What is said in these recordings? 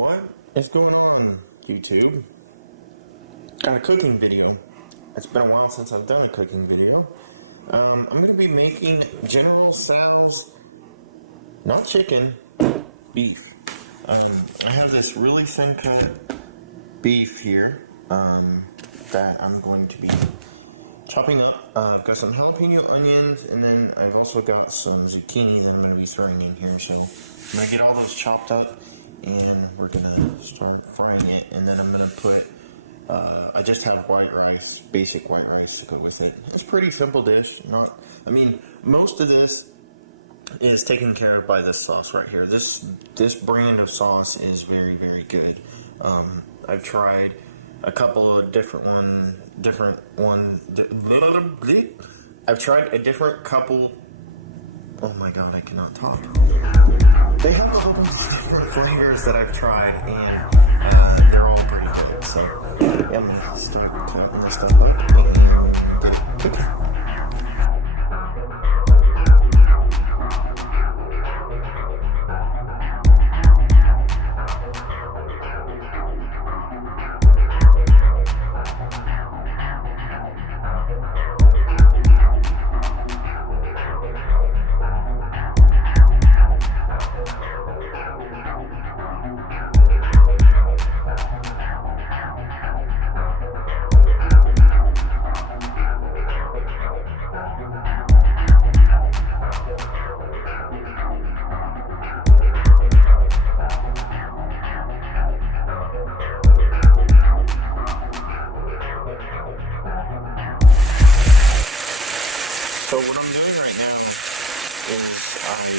What is going on, YouTube? Got a cooking video. It's been a while since I've done a cooking video. I'm going to be making General Tso's, not chicken, beef. I have this really thin cut beef here that I'm going to be chopping up. I've got some jalapeno onions, and then I've also got some zucchini that I'm going to be throwing in here. So I'm going to get all those chopped up, and we're going to start frying it. And then I'm going to put, I just have white rice, basic white rice to go with it. It's a pretty simple dish. Most of this is taken care of by this sauce right here. This brand of sauce is very, very good. I've tried a couple of I've tried a different couple. Oh my god, I cannot talk. They have a whole bunch of different flavors that I've tried, and they're all pretty good. So yeah, I'm gonna start chopping this stuff up and get it cooking. So what I'm doing right now is I'm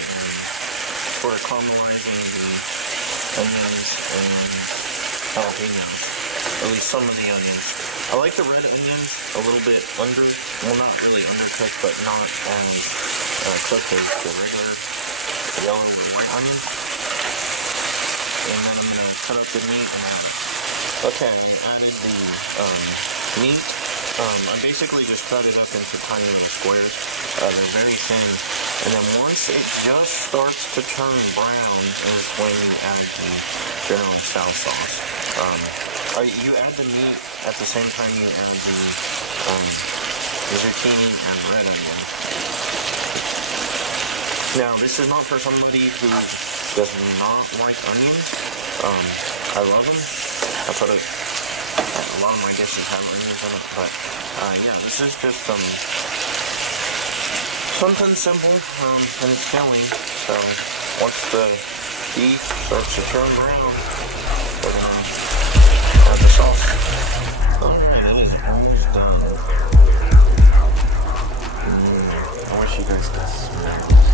sort of caramelizing the onions and jalapenos, at least some of the onions. I like the red onions a little bit not really undercooked, but not as cooked as the regular yellow or white onion. And then I'm going to cut up the meat and add it. Okay, I added the meat. I basically just cut it up into tiny little squares. They're very thin. And then once it just starts to turn brown is when you add the General Tso sauce. You add the meat at the same time you add the zucchini and red onion. Now, this is not for somebody who does not like onions. I love them. I put it. A lot of my dishes have onions in it, but yeah, this is just something simple and it's filling. So once the beef starts to turn brown, we're gonna add the sauce. Alright, it is almost done. I wish you guys could smell it.